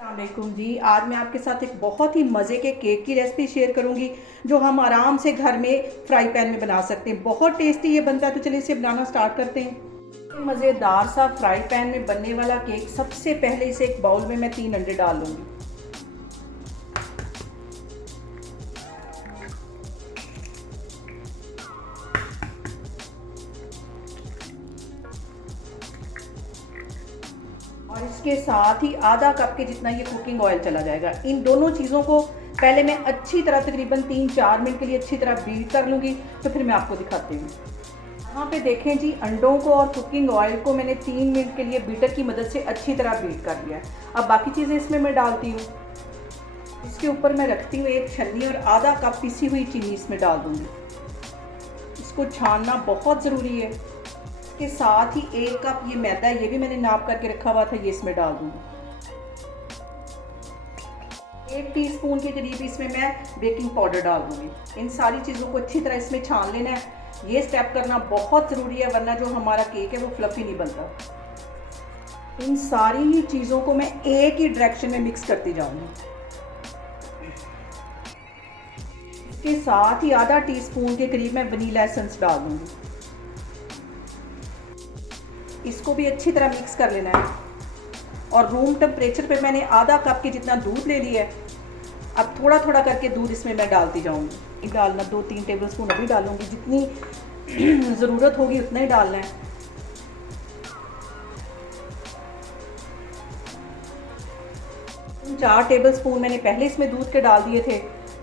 अस्सलामुअलैकुम जी। आज मैं आपके साथ एक बहुत ही मज़े के केक की रेसिपी शेयर करूंगी जो हम आराम से घर में फ्राई पैन में बना सकते हैं। बहुत टेस्टी ये बनता है, तो चलिए इसे बनाना स्टार्ट करते हैं। मज़ेदार सा फ्राई पैन में बनने वाला केक, सबसे पहले इसे एक बाउल में मैं 3 अंडे डाल लूँगी। और इसके साथ ही आधा कप के जितना ये कुकिंग ऑयल चला जाएगा। इन दोनों चीज़ों को पहले मैं अच्छी तरह तकरीबन 3-4 मिनट के लिए अच्छी तरह बीट कर लूँगी, तो फिर मैं आपको दिखाती हूँ। यहाँ पे देखें जी, अंडों को और कुकिंग ऑयल को मैंने 3 मिनट के लिए बीटर की मदद से अच्छी तरह बीट कर लिया है। अब बाकी चीज़ें इसमें मैं डालती हूँ। इसके ऊपर मैं रखती हूँ एक छन्नी और आधा कप पिसी हुई चीनी इसमें डाल दूँगी। इसको छानना बहुत ज़रूरी है। के साथ ही 1 कप ये मैदा है, ये भी मैंने नाप करके रखा हुआ था, ये इसमें डाल दूंगी। 1 टीस्पून के करीब इसमें मैं बेकिंग पाउडर डाल दूंगी। इन सारी चीज़ों को अच्छी तरह इसमें छान लेना है। ये स्टेप करना बहुत ज़रूरी है, वरना जो हमारा केक है वो फ्लफी नहीं बनता। इन सारी ही चीज़ों को मैं एक ही डायरेक्शन में मिक्स करती जाऊंगी। इसके साथ ही आधा टीस्पून के करीब मैं वनीला एसेंस डाल दूंगी। इसको भी अच्छी तरह मिक्स कर लेना है। और रूम टेम्परेचर पे मैंने आधा कप के जितना दूध ले लिया है। अब थोड़ा थोड़ा करके दूध इसमें मैं डालती जाऊंगी। डालना 2-3 टेबलस्पून अभी डालूंगी, जितनी ज़रूरत होगी उतना ही डालना है। चार टेबलस्पून मैंने पहले इसमें दूध के डाल दिए थे,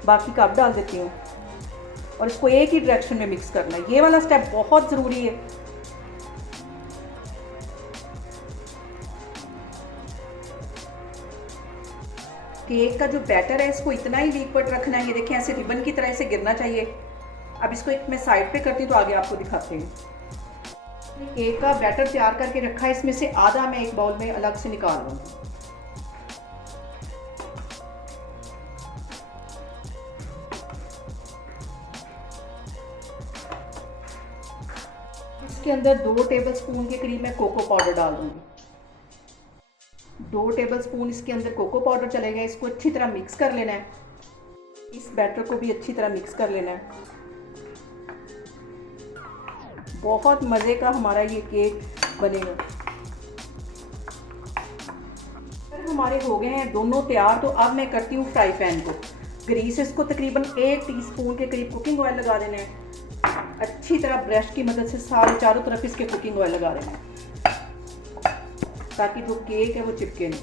बाकी कप डाल देती हूँ। और इसको एक ही डायरेक्शन में मिक्स करना है। ये वाला स्टेप बहुत ज़रूरी है। केक का जो बैटर है इसको इतना ही लिक्विड रखना है। ये देखें, ऐसे रिबन की तरह से गिरना चाहिए। अब इसको एक मैं साइड पे करती हूँ, तो आगे आपको दिखाते हैं। केक का बैटर तैयार करके रखा है, इसमें से आधा मैं एक बाउल में अलग से निकाल लूँगी। इसके अंदर 2 टेबलस्पून के करीब मैं कोको पाउडर डाल दूँगी। 2 टेबलस्पून इसके अंदर कोको पाउडर चलेगा। इसको अच्छी तरह मिक्स कर लेना है। इस बैटर को भी अच्छी तरह मिक्स कर लेना है। बहुत मज़े का हमारा ये केक बनेगा। अगर हमारे हो गए हैं दोनों तैयार, तो अब मैं करती हूँ फ्राई पैन को ग्रीस। इसको तकरीबन 1 टीस्पून के करीब कुकिंग ऑयल लगा देना है। अच्छी तरह ब्रश की मदद से सारे चारों तरफ इसके कुकिंग ऑयल लगा देना है, ताकि जो केक है वो चिपके नहीं।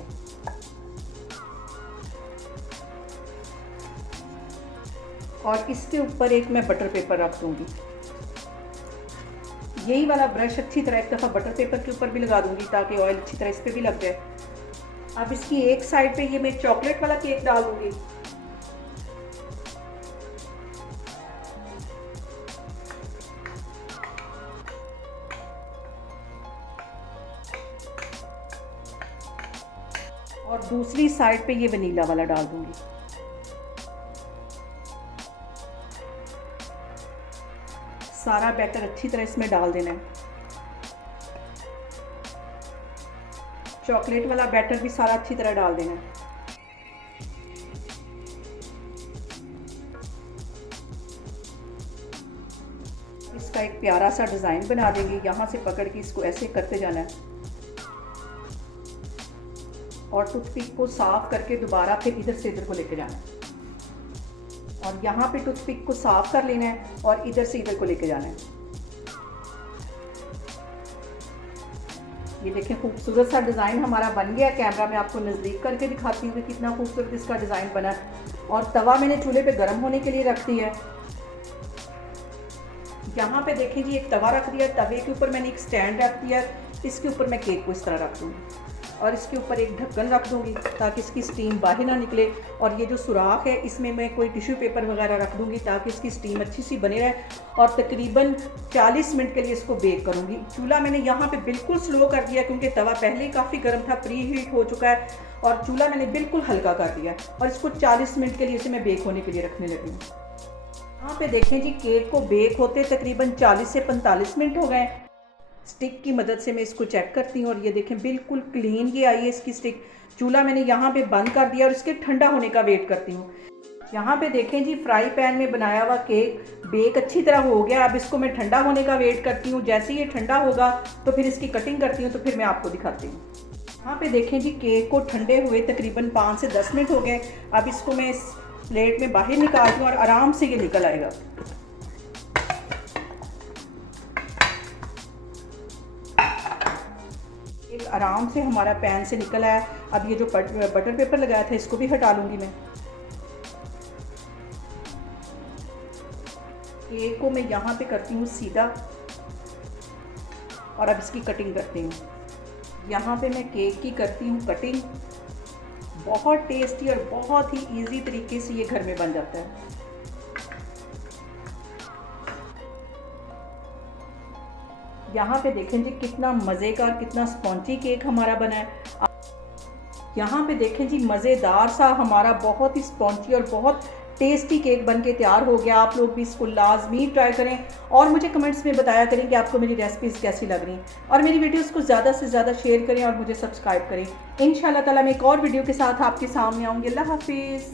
और इसके ऊपर एक मैं बटर पेपर रख दूंगी। यही वाला ब्रश अच्छी तरह एक दफ़ा बटर पेपर के ऊपर भी लगा दूंगी, ताकि ऑयल अच्छी तरह इस पर भी लग जाए। अब इसकी एक साइड पे ये मैं चॉकलेट वाला केक डाल दूंगी। और दूसरी साइड पे ये वनीला वाला डाल दूंगी। सारा बैटर अच्छी तरह इसमें डाल देना है। चॉकलेट वाला बैटर भी सारा अच्छी तरह डाल देना है। इसका एक प्यारा सा डिज़ाइन बना देंगे। यहाँ से पकड़ के इसको ऐसे करते जाना है और टूथपिक को साफ करके दोबारा फिर इधर से इधर को लेके जाना है। और यहाँ पे टूथपिक को साफ कर लेना है और इधर से इधर को लेके जाना है। ये देखें, खूबसूरत सा डिज़ाइन हमारा बन गया। कैमरा में आपको नज़दीक करके दिखाती हूँ कि कितना खूबसूरत इसका डिज़ाइन बना है। और तवा मैंने चूल्हे पे गर्म होने के लिए रख दिया है। यहाँ पे देखें जी, एक तवा रख दिया। तवे के ऊपर मैंने एक स्टैंड रख दिया। इसके ऊपर मैं केक को इस तरह रख दूँगी और इसके ऊपर एक ढक्कन रख दूँगी, ताकि इसकी स्टीम बाहर ना निकले। और ये जो सुराख है, इसमें मैं कोई टिश्यू पेपर वगैरह रख दूँगी, ताकि इसकी स्टीम अच्छी सी बनी रहे। और तकरीबन 40 मिनट के लिए इसको बेक करूँगी। चूल्हा मैंने यहाँ पे बिल्कुल स्लो कर दिया, क्योंकि तवा पहले ही काफ़ी गर्म था, प्री हीट हो चुका है। और चूल्हा मैंने बिल्कुल हल्का कर दिया और इसको 40 मिनट के लिए इसे मैं बेक होने के लिए रखने लगी हूँ। यहाँ पे देखें जी, केक को बेक होते तकरीबन 40 से 45 मिनट हो गए। स्टिक की मदद से मैं इसको चेक करती हूँ और ये देखें बिल्कुल क्लीन ये आई है इसकी स्टिक। चूल्हा मैंने यहाँ पे बंद कर दिया और इसके ठंडा होने का वेट करती हूँ। यहाँ पे देखें जी, फ्राई पैन में बनाया हुआ केक बेक अच्छी तरह हो गया। अब इसको मैं ठंडा होने का वेट करती हूँ। जैसे ही ये ठंडा होगा तो फिर इसकी कटिंग करती हूँ, तो फिर मैं आपको दिखाती हूँ। यहाँ पे देखें जी, केक को ठंडे हुए तकरीबन 5 से 10 मिनट हो गए। अब इसको मैं इस प्लेट में बाहर निकालती हूँ और आराम से ये निकल आएगा। एक आराम से हमारा पैन से निकल आया। अब ये जो बटर पेपर लगाया था इसको भी हटा लूँगी मैं। केक को मैं यहाँ पे करती हूँ सीधा और अब इसकी कटिंग करती हूँ। यहाँ पे मैं केक की करती हूँ कटिंग। बहुत टेस्टी और बहुत ही इजी तरीके से ये घर में बन जाता है। यहाँ पे देखें जी, कितना मज़े का और कितना स्पॉन्जी केक हमारा बना है। यहाँ पे देखें जी, मज़ेदार सा हमारा बहुत ही स्पॉन्जी और बहुत टेस्टी केक बन के तैयार हो गया। आप लोग भी इसको लाजमी ट्राई करें और मुझे कमेंट्स में बताया करें कि आपको मेरी रेसिपीज़ कैसी लग रही, और मेरी वीडियोस को ज़्यादा से ज़्यादा शेयर करें और मुझे सब्सक्राइब करें। इंशाल्लाह ताला मैं एक और वीडियो के साथ आपके सामने आऊँगी। अल्लाह हाफिज़।